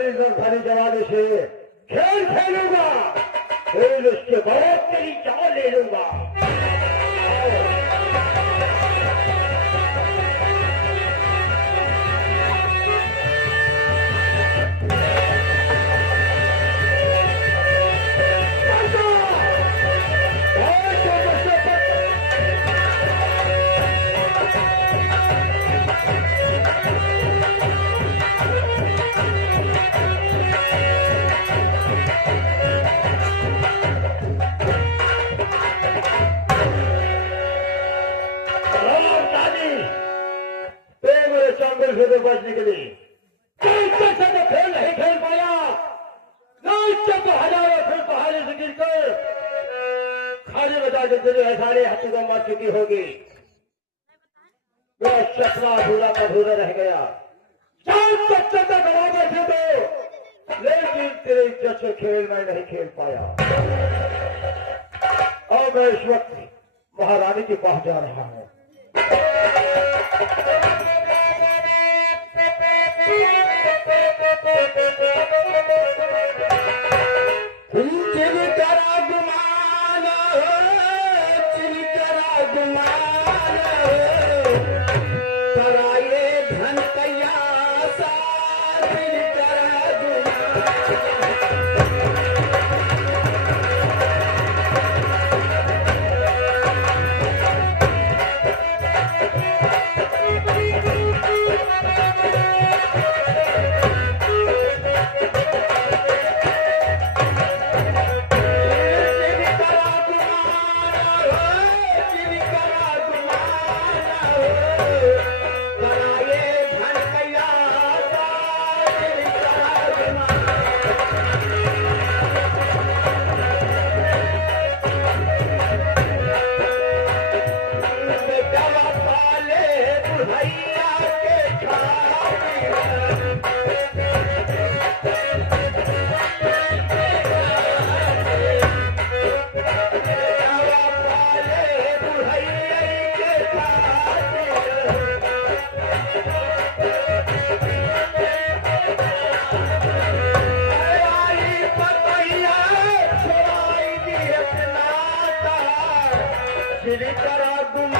तेरी राजधानी जवानी से खेल खेलूंगा, फिर उसके बाद तेरी जान ले लूंगा। से बचने के लिए से तो खेल नहीं खेल पाया, तो हजारों फिर पहाड़ी से गिरकर खाली बता देते जो सारे हाथों का मर चुकी होगी। मेरा सपना अधूरा अधूरा रह गया। बराबर से दो, लेकिन तेरे इज्जत से खेल मैं नहीं खेल पाया। और मैं इस वक्त महारानी के पास जा रहा हूँ। चिलकरा गुमान हो, चिलकरा गुमान हो, कराए धन कैसा चिलकरा गुमान।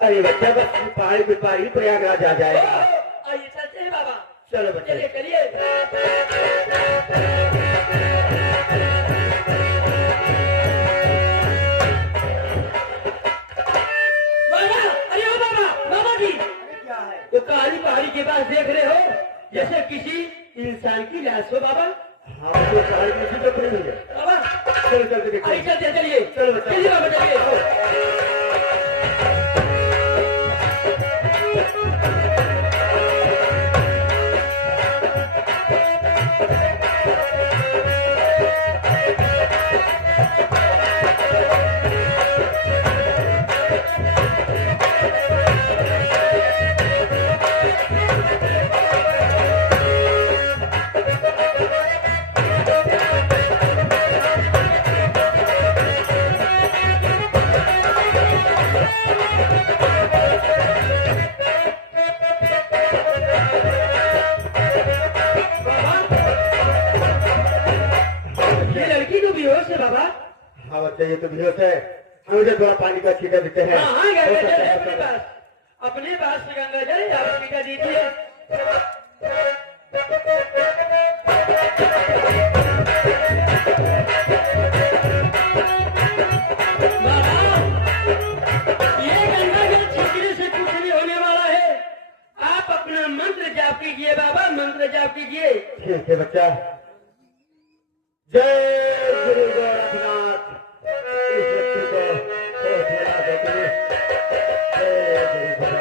अरे बच्चा बस पहाड़ी पे पहाड़ी प्रयागराज आ जाएगा। आइए चलते हैं बाबा। चलो बच्चे चलिए चलिए। बाबा, अरे ओ बाबा, बाबा जी। क्या है? तो काली पहाड़ी के पास देख रहे हो जैसे किसी इंसान की लाश हो बाबा। हाँ तो पहाड़ी में तो पड़ी हुई है बाबा। चलो चलते देखते आइए चलते चलिए। चलो बच्चा चलिए बाबा चलिए। हाँ बच्चा ये तो बेहोश है, हम इधर थोड़ा पानी का छींटा देते हैं। हाँ अपने पास से गंगा जल आप छींटा दीजिए। ये गंगा जल छींटने से कुछ नहीं होने वाला है। आप अपना मंत्र जाप कीजिए बाबा, मंत्र जाप कीजिए। ठीक है बच्चा। जय गुरु गोरखनाथ। इस बच्चे को थोड़ा देते हैं। जय गुरु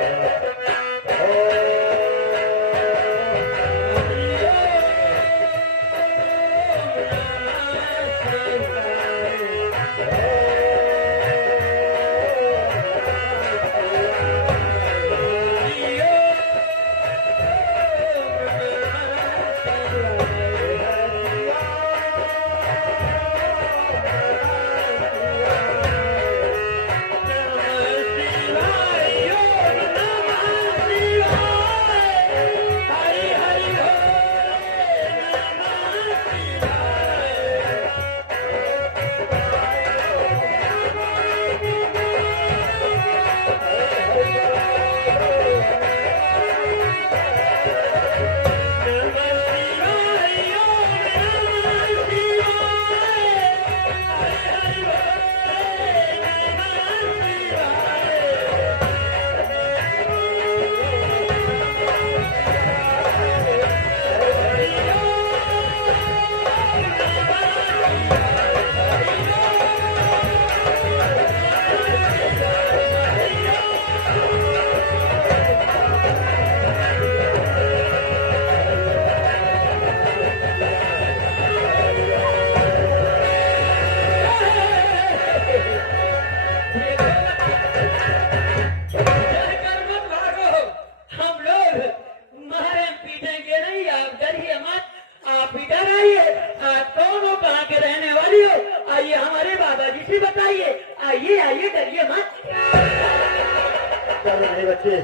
चलो नहीं बच्चे,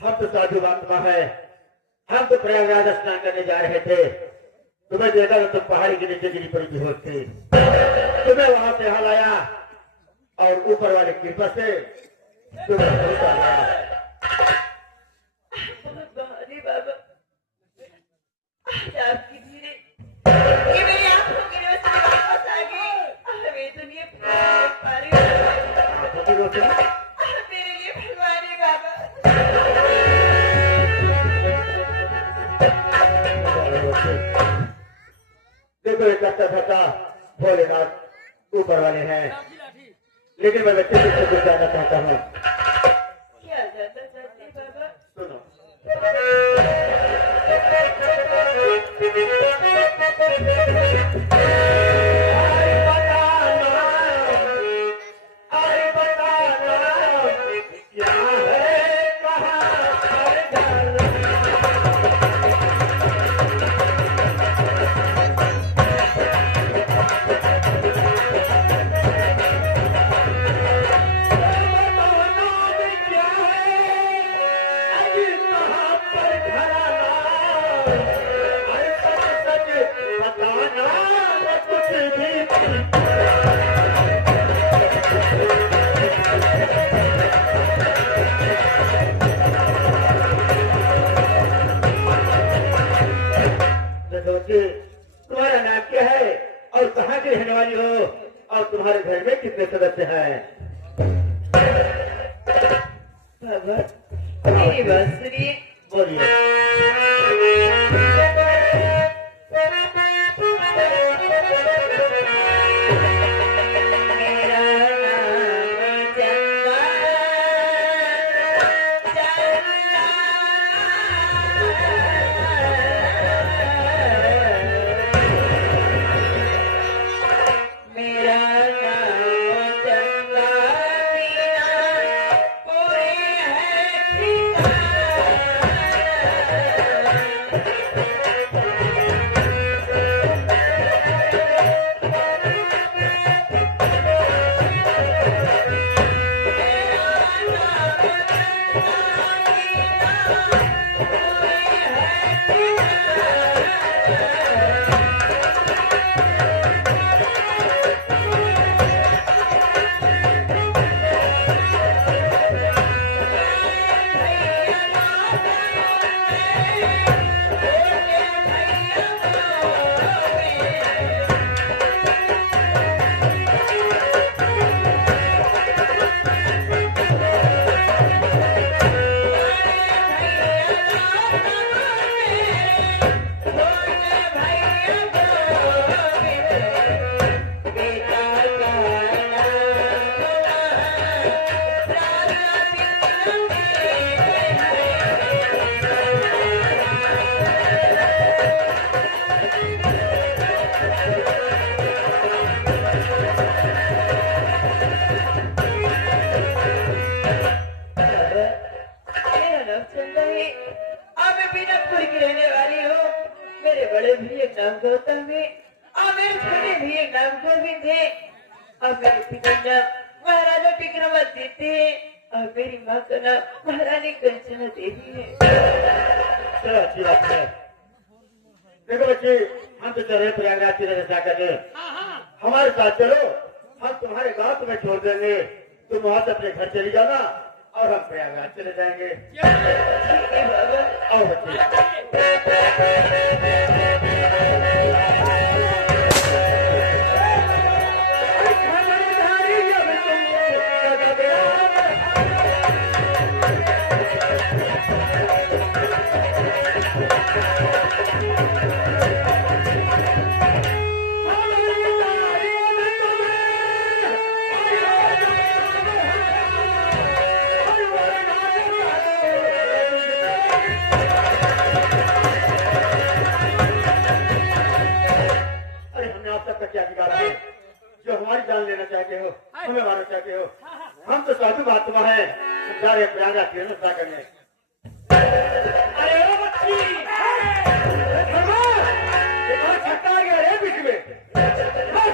हम तो साधु महात्मा है, हम तो प्रयागराज स्नान करने जा रहे थे। तुम्हें देखा तो तुम पहाड़ी के नीचे गिरी पड़ी बेहोश थी। तुम्हें वहां से हाल आया और ऊपर वाले कृपा से तुम्हें बहुत आ गया। अरे बाबा, आज आपकी धीरे ये मेरी आंखों की रोशनी वापस आ गई। मैं तो नहीं पा रही हूँ। आंखों की रोशनी मेरे लिए भगवान है बाबा। देखो एक करता धरता भोलेनाथ ऊपर वाले हैं, लेकिन मैं बच्चे से कुछ जानना चाहता हूँ। क्या जानना चाहते हैं बाबा? सुनो, अरे बताना क्या है कहाँ है घर? तुम्हारा नाम क्या है और कहाँ की रहने वाली हो और तुम्हारे घर में कितने सदस्य हैं? बाबा, मेरी बात सुनिए। बोलिए। मेरा नाम चंदा मेरा नाम चंदा मीना पूरे है नाम गौतम है और मेरे छोटे भी एक नाम गोविंद है और मेरे पिता नाम महाराजा विक्रमादित्य थे और मेरी माँ का नाम महारानी कंचना देवी है। चलो अच्छी बात है। देखो बच्चे, हम तो चल रहे प्रयागराज की रक्षा करने, हमारे साथ चलो, हम तुम्हारे गांव तुम्हें छोड़ देंगे, तुम वहां से अपने घर चली जाना और हम प्रयागराज चले जाएंगे। ठीक है बाबा। आओ बच्चे। क्या बिगाड़ा है जो हमारी जान लेना चाहते हो, हमें मारना चाहते हो? हम तो साधु महात्मा है, जा रहे प्रयागराज की रक्षा करने। अरे ओ बच्ची, छक्का गया रे बीच में,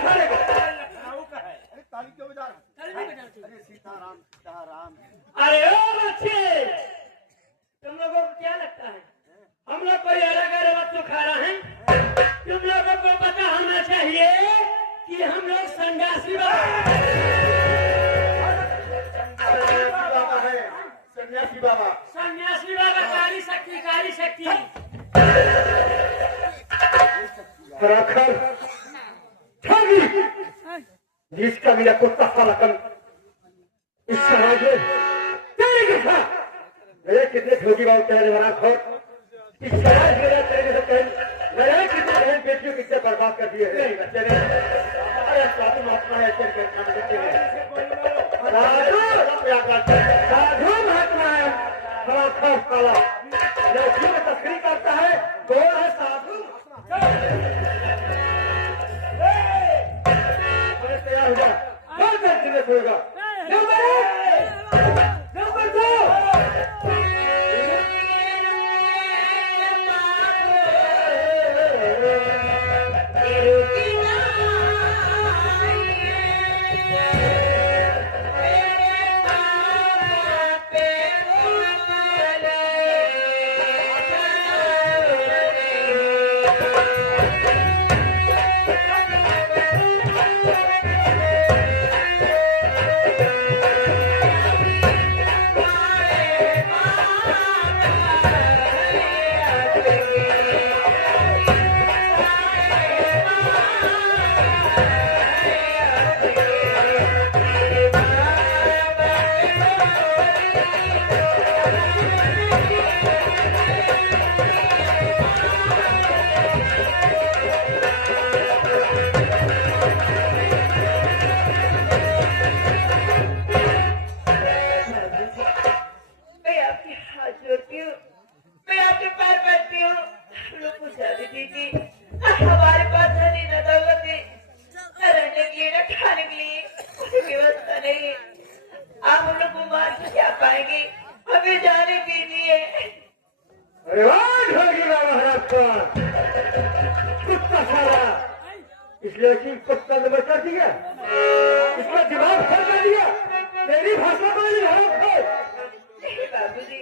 सारे को ताली क्यों बजा रहा? अरे सीताराम अरे ओ बच्चे, तुम लोगों को क्या लगता है हम लोग कोई अलग अलग वस्तु खा रहे हैं? तुम लोगों को पता होना चाहिए कि हम लोग संन्यासी बाबा है, सन्यासी बाबा। सन्यासी बाबा काली शक्ति, काली शक्ति। खराखर ठगी, जिसका मेरा कुत्ता सालाकन इस समाज में तेरे के साथ मेरे कितने ठोगी बात कह रहे हरा खोर इस समाज में तेरे के साथ मेरे कितने बहन बेटियों कितने बर्बाद कर दिए हैं बच्चे ने। अरे साधु महात्मा है तेरे बच्चे ने, साधु महात्मा है हरा खोर काला लड़कियों में तस्करी करता है, कौन है साधु? तैयार हो जा, बहुत देर होगा। नंबर 2 हमारे पास रहने न दौलत है, न रहने के लिए, न खाने के लिए कोई व्यवस्था नहीं है। आप हम लोग बीमार से क्या पाएंगे, हमें जाने दीजिए। अरे वाह ठगी बाबा हराम खोर, कुत्ता साला, इसलिए कि कुत्ता नंबर कर दिया, इसका दिमाग खा कर दिया, तेरी भाषा को नहीं हराम खोर। नहीं बाबूजी,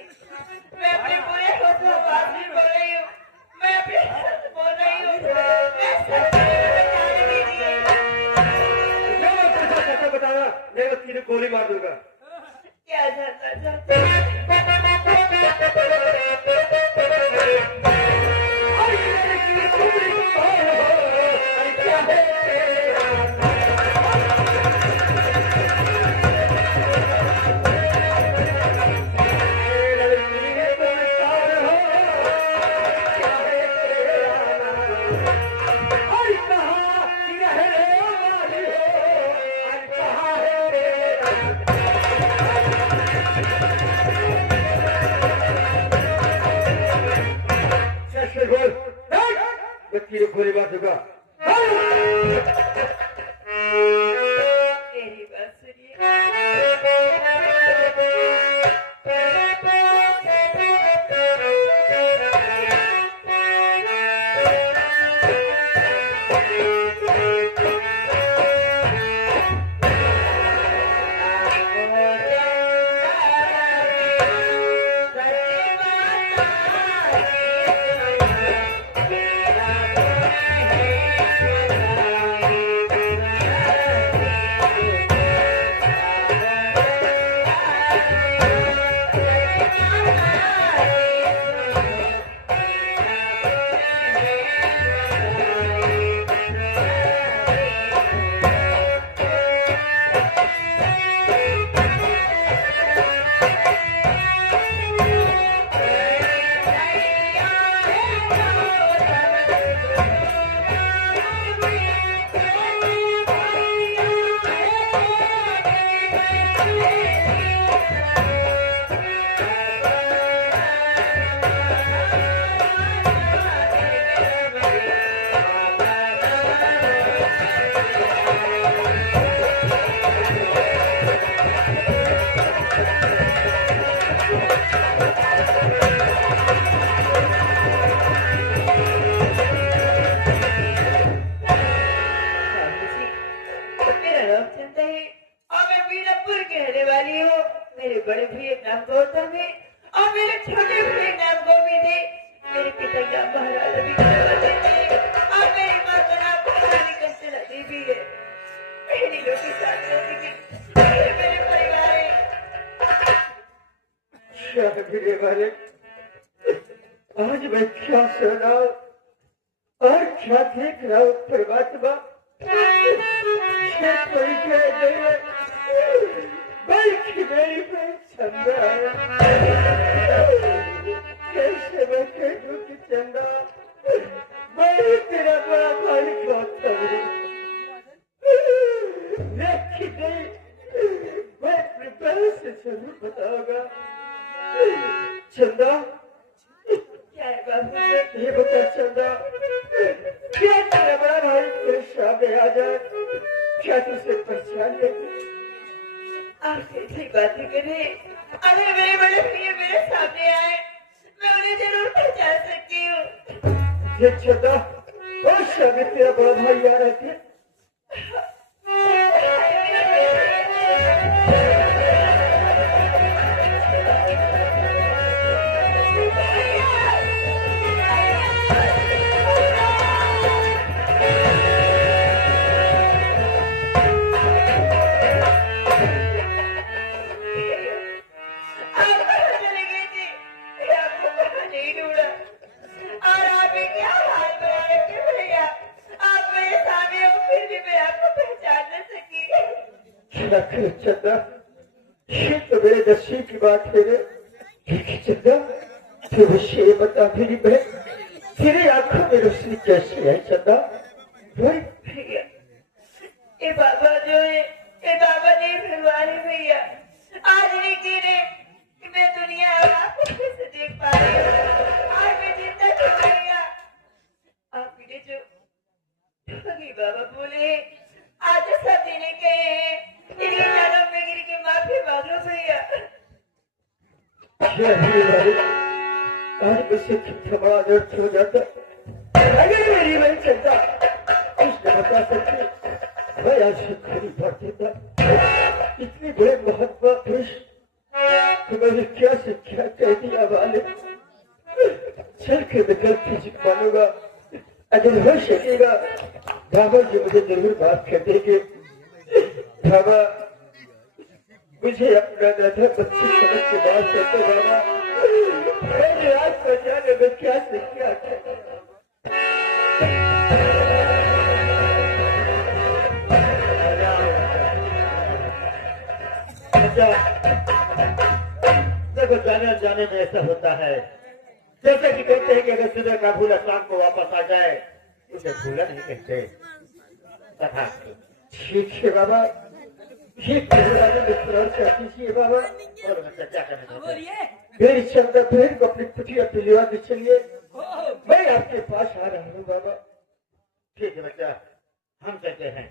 मैं अपने पूरे होश में बात नहीं बोल रही हूँ, मैं अपने सच बोल रही हूँ। मैं सच जाने दीजिए। जो मैं पैसा कैसे बताना, मैं उसकी गोली मार दूंगा। क्या जानना चाहते हैं? भैया नाम गौतम है और मेरे छोटे भैया नाम गोविंद है। मेरे पिता का नाम महाराजा विक्रमादित्य थे और मेरी माँ का नाम रानी कंचना देवी है। मेरी लोग की साथ रहती थी। ये मेरे परिवार है। शादी वाले आज मैं क्या सुना और क्या देख रहा हूँ परमात्मा। बल्कि मेरी चंदा कैसे मैं कह दूं कि चंदा मैं ही तेरा बड़ा भाई गौतम हूँ। देखी गई मैं अपने बहन से जरूर बताऊंगा। चंदा क्या है बाबू? ये बता चंदा क्या तेरा बड़ा भाई तेरे सामने आ जाए क्या तुझसे पहचान लेगी? आप कैसी बातें करें? अगर मेरे बड़े भैया मेरे सामने आए मैं उन्हें जरूर पहचान सकती हूँ। ये चंदा और शादी तेरा बड़ा भाई आ रहा थे। चंदा ये तो मेरे नसीब की बात है रे। लेकिन चंदा तू मुझे ये बता मेरी बहन तेरी आंखों में रोशनी कैसी है चंदा? भैया ये बाबा जो है ये बाबा नहीं भगवान है भैया। आज नहीं की रे कि मैं दुनिया और आपको फिर से देख पा रही हूँ। आज मैं जिंदा थी भैया। आपने जो ठगी बाबा बोले आज जो सब देने गए हैं तेरी जन्म में गिर के माफी मांग लो भैया। क्या है भाई आज मुझसे कितना बड़ा दर्द हो जाता अगर मेरी बहन चंदा उसने बता सकती मैं आज से खड़ी भर देता। इतने बड़े महात्मा पुरुष तो मैंने क्या से क्या कह दिया वाले। चल के मैं गलती सीख मानूंगा। अगर हो सकेगा बाबा जी मुझे जरूर माफ कर देंगे। बाबा मुझे अपना दादा बच्चे समझ के बात करते बाबा मैंने आज पहचाने में क्या से क्या देखो जाने जाने में ऐसा होता है जैसे कि कहते हैं कि अगर सुबह का भूला शाम को वापस आ जाए उसे भूला नहीं कहते। तथा ठीक है बाबा ये कीजिए बाबा और बच्चा क्या करना चाहते हैं? मेरी चंदा बहन को अपनी कुटिया पे लिवा के चलिए मैं आपके पास आ रहा हूँ बाबा। ठीक है बच्चा हम कहते हैं।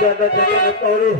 ज्यादा जगह तोड़ू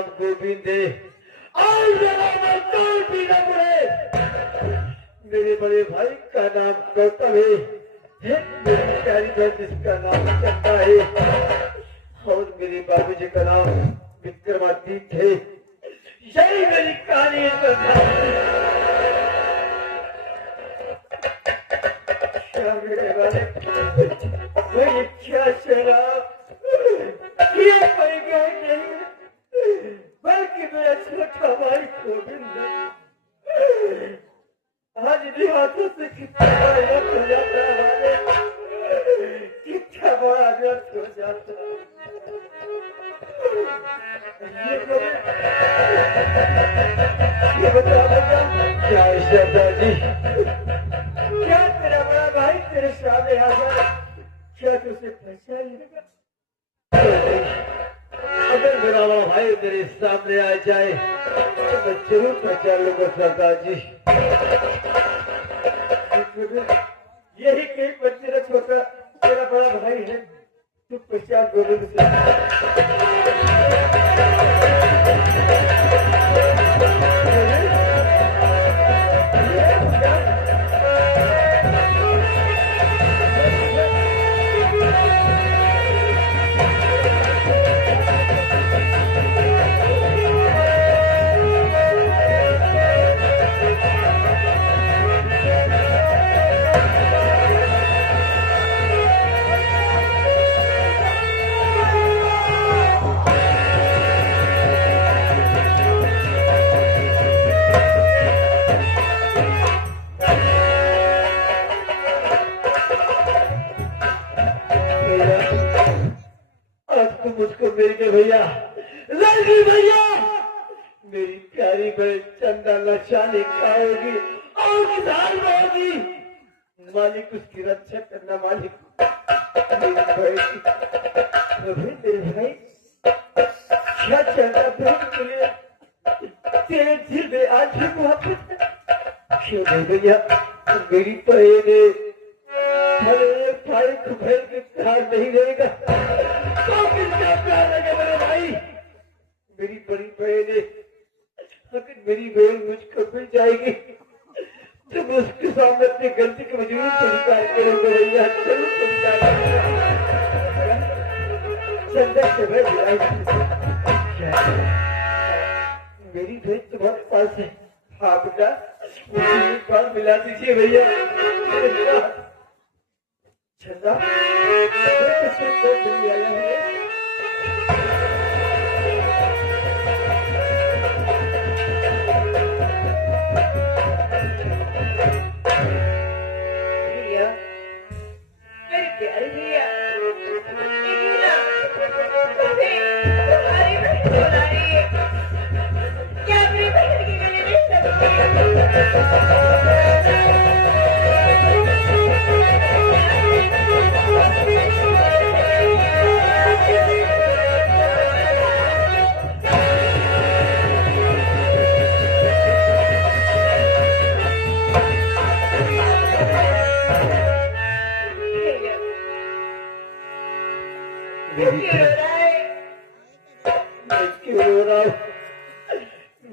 नाम गोविंद है और मेरा नाम कोई भी न पड़े। मेरे बड़े भाई का नाम गौतम है, मेरी प्यारी बहन जिसका नाम चंदा है और मेरे बाबूजी का नाम विक्रमादित्य है। यही मेरी कहानी है। मेरे वाले कोई इच्छा शराब ये पड़ गया नहीं, बल्कि मेरा छोटा भाई गोविंद आज भी हाथों से कितना व्यर्थ हो जाता है, कितना बड़ा व्यर्थ हो जाता है। ये बता क्या श्रद्धा जी, क्या तेरा बड़ा भाई तेरे सामने आ जाए, क्या तुझे पहचान लेगा? अगर मेरा बड़ा भाई मेरे सामने आ जाए तो मैं जरूर पहचान लूंगा सरदार जी। यही कहीं पर तेरा छोटा तेरा बड़ा भाई है, तू पहचान गोविंद से। मुझको मिल गए भैया, लड़की भैया, मेरी प्यारी बहन चंदा नशानी खाओगी और किसान होगी, मालिक उसकी रक्षा करना मालिक। मेरी बहन मेरे भाई क्या चंदा बहन के लिए तेरे दिल में आज भी मोहब्बत है क्यों नहीं भैया? मेरी बहन हरे भाई को बहन के प्यार नहीं रहेगा तो किसका प्यार रहेगा मेरे भाई? मेरी बड़ी बहन है, अगर मेरी बहन मुझको मिल जाएगी तो मैं उसके सामने अपनी गलती को जरूर स्वीकार करूंगा भैया, जरूर स्वीकार करूंगा। चंदा से मैं मेरी बहन तुम्हारे पास है, हाँ बेटा मुझे एक बार मिला दीजिए भैया। चंदा आया है भैया, मेरे प्यारे भैया, तुम्हारी बहन बुला रही है, क्या मेरी बहन की गले नहीं लगती?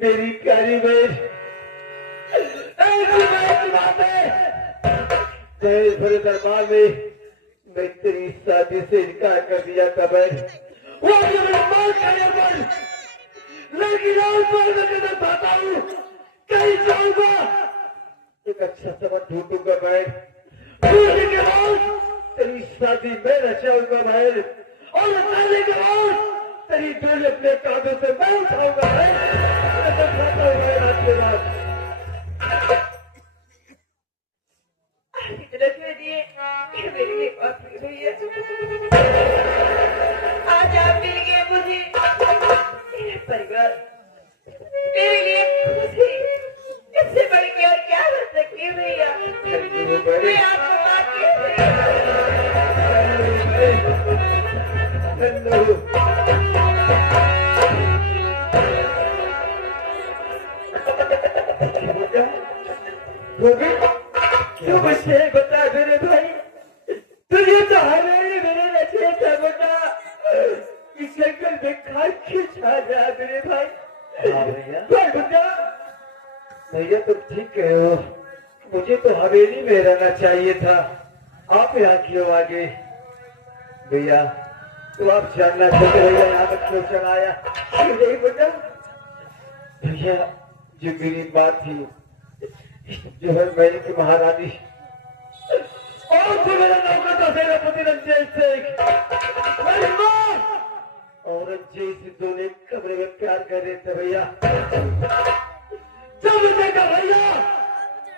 मेरी प्यारी बहन भरे दरबार में मैं तेरी शादी से इनकार कर दिया था बहन, वो लड़की रात पर मैं कदम पाता हूँ, कहीं जाऊंगा एक अच्छा समय ढूंढूंगा बहन, ढूंढने के बाद तेरी शादी मैं रचाऊंगा बहन, और रचाने के बाद तेरी डोली अपने कांधों से मैं उठाऊंगा बहन। आज आप मिल गए मुझे, मेरा परिवार मेरे लिए खुशी इससे बढ़ के और क्या हो सकती है भैया? मैं आपको बात क्यों मुझे बता मेरे भाई, तुझे तो हमें मेरे रचे था बेटा, इस शंकर बेकार खींचा जा मेरे भाई। हाँ भैया। भाई भैया भैया तुम ठीक कहे हो, मुझे तो हवेली में रहना चाहिए था, आप यहाँ क्यों आ गए? भैया तो आप जानना चाहते भैया यहाँ तक क्यों चलाया? नहीं भैया, भैया जो मेरी बात थी, जो है मैंने की महारानी और जो मेरा नौकर था सेनापति रंजीत सिंह, मेरी माँ औरंगजेब से दोनों एक कमरे में प्यार कर रहे थे भैया। जब देखा भैया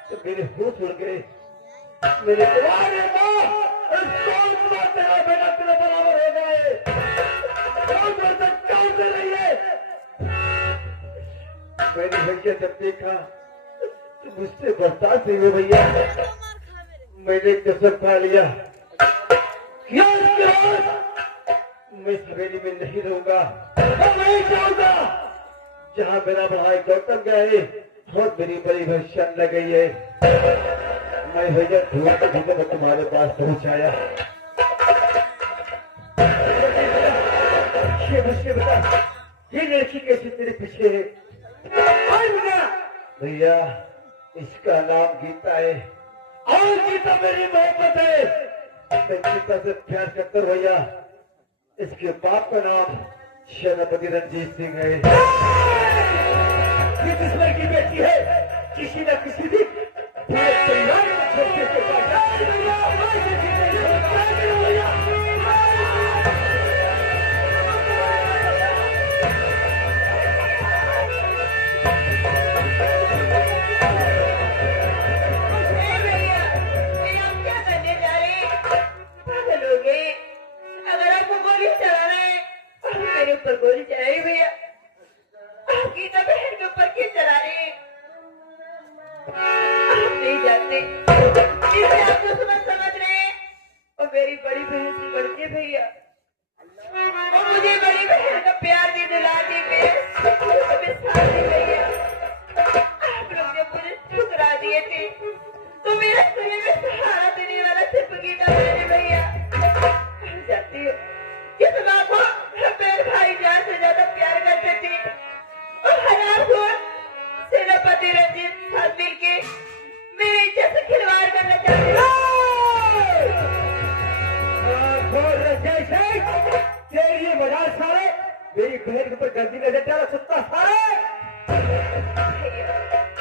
तो मेरे होश उड़ गए, मेरे तुम्हारे माँ कौन सा तेरा बेटा तेरे बराबर हो गए, कौन सा काम कर रही है? मैंने भैया जब देखा तो मुझसे बर्दाश्त नहीं हुआ भैया, मैंने कसम खा लिया क्या किया? मैं इस हवेली में नहीं रहूंगा मैं नहीं चाहूंगा। जहाँ मेरा भाई गौतम गया है और मेरी बड़ी भैया लग गई है। मैं भैया ढूंढते ढूंढते मैं तुम्हारे पास पहुंच आया। ये मुझसे बता, ये लड़की कैसे तेरे पीछे है? हाय भैया, भैया इसका नाम गीता है। और गीता मेरी मोहब्बत है। मैं गीता से प्यार करता हूं भैया। इसके बाप का नाम सेनापति रंजीत सिंह है। ये किस लड़की बेटी है? किसी न किसी दिन पूरे परिवार को छोड़ के चला जाएगा। गोली चला रही भैया, गीता बहन के ऊपर क्यों चला रही? आप नहीं जानते इसे आप तो समझ रहे हैं। और मेरी बड़ी बहन से बढ़ के भैया, और मुझे बड़ी बहन का प्यार भी दिला दी भैया। आप लोग जब मुझे ठुकरा दिए थे तो मेरा शरीर में सहारा देने वाला सिर्फ गीता बहन भैया। जाती हो ये तो आपको मेरे भाई जान से ज्यादा प्यार करते थे, और हराम को सेनापति रंजीत साथ मिलके मेरे इज्जत से खिलवाड़ करना चाहते थे। तेरी ये मजाक सारे, मेरी बहन के ऊपर गंदी नजर डाला सुत्ता सारे।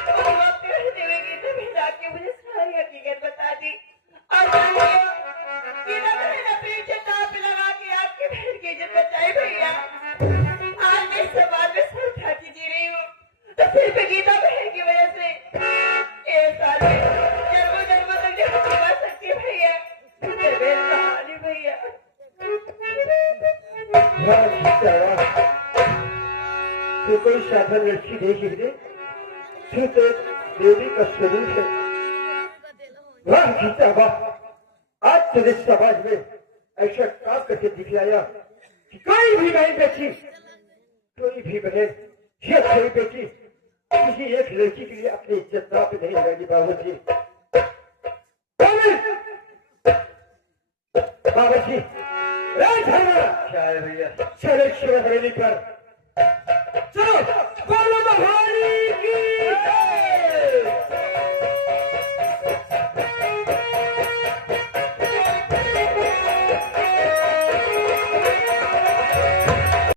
और वक्त रहते हुए गीता बहन आके मुझे सारी हकीकत बता दी। और गीता बहन अपनी इज्जत दांव पे लगा के आपके बहन की इज्जत बचाई भैया। आज मैं इस समाज में सर उठाती जी रही हूँ तो सिर्फ गीता बहन की वजह से। ये साल में जन्मों जन्मों तक जो सेवा सकती है भैया, कहानी भैया। वाह गीता वाह, तू कोई साधारण लड़की नहीं गिरे, तू तो एक देवी का स्वरूप है। वाह गीता वाह, आज तेरे समाज में ऐसा काम करके दिखलाया कि कोई भी नहीं बेटी, कोई भी बहन या कोई बेटी किसी एक लड़की के लिए अपनी इज्जत दांव पे नहीं लगाएगी। बाबूजी बाबूजी क्या है भैया? चले शिव हवेली पर चलो।